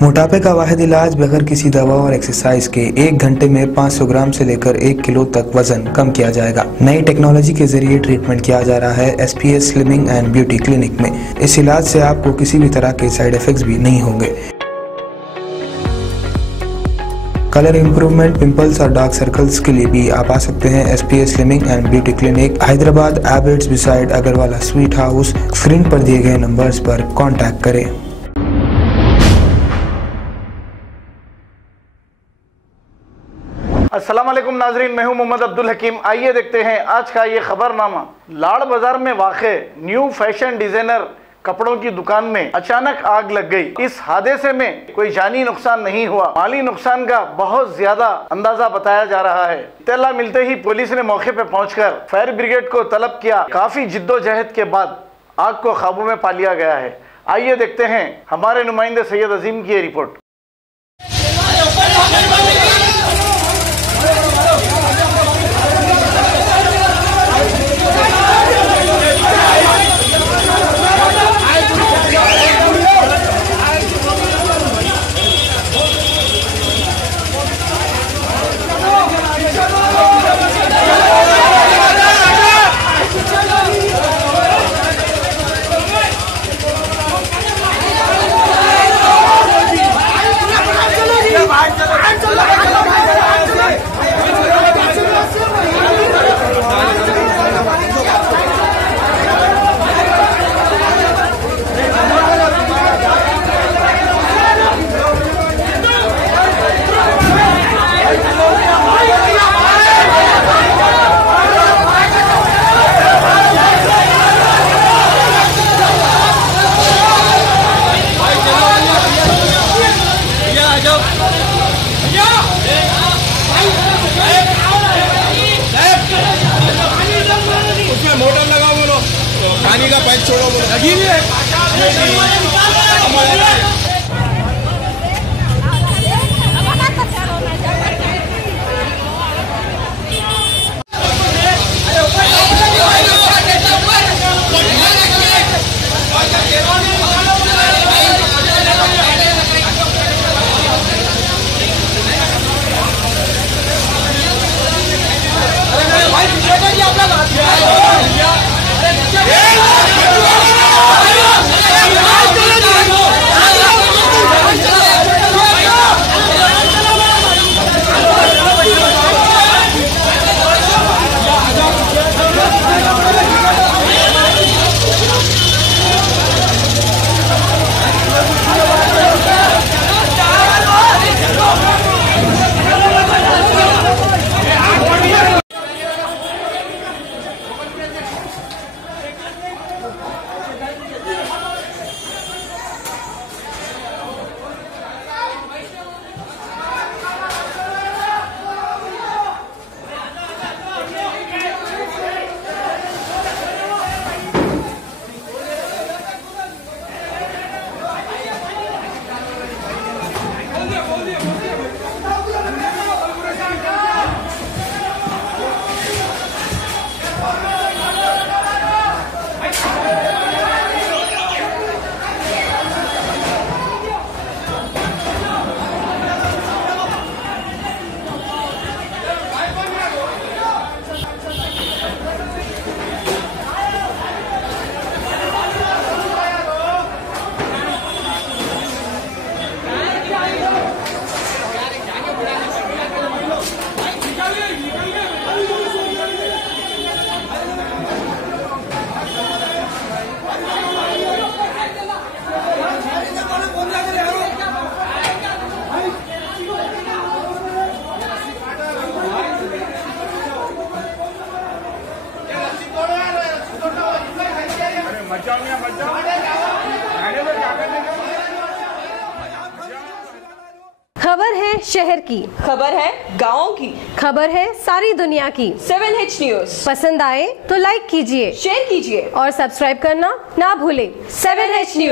मोटापे का वाहिद इलाज बगैर किसी दवा और एक्सरसाइज के 1 घंटे में 500 ग्राम से लेकर 1 किलो तक वजन कम किया जाएगा। नई टेक्नोलॉजी के जरिए ट्रीटमेंट किया जा रहा है SPS slimming and beauty clinic में। इस इलाज से आपको किसी भी तरह के साइड इफेक्ट्स भी नहीं होंगे। कलर इंप्रूवमेंट, पिंपल्स और डार्क सर्कल्स के लिए भी आप आ सकते हैं SPS slimming and beauty clinic, Hyderabad, Abids beside Agarwala sweet house. Screen पर दिए गए नंबर्स पर कॉन्टैक्ट करें। अस्सलाम वालेकुम नाजरीन, मैं हूं मोहम्मद अब्दुल हकीम। आइए देखते हैं आज का ये खबरनामा। लाड़ बाजार में वाक़े न्यू फैशन डिजाइनर कपड़ों की दुकान में अचानक आग लग गई। इस हादसे में कोई जानी नुकसान नहीं हुआ, माली नुकसान का बहुत ज्यादा अंदाजा बताया जा रहा है। इत्तला मिलते ही पुलिस ने मौके पर पहुंचकर फायर ब्रिगेड को तलब किया। काफी जिद्दोजहद के बाद आग को काबू में पा लिया गया है। आइए देखते हैं हमारे नुमाइंदे सैयद अजीम की रिपोर्ट। मोटर लगाओ, बोलो पानी का पाइप छोड़ो, बोलो लगी हुई है। खबर है शहर की, खबर है गाँव की, खबर है सारी दुनिया की। 7H न्यूज पसंद आए तो लाइक कीजिए, शेयर कीजिए और सब्सक्राइब करना ना भूलें। 7H news.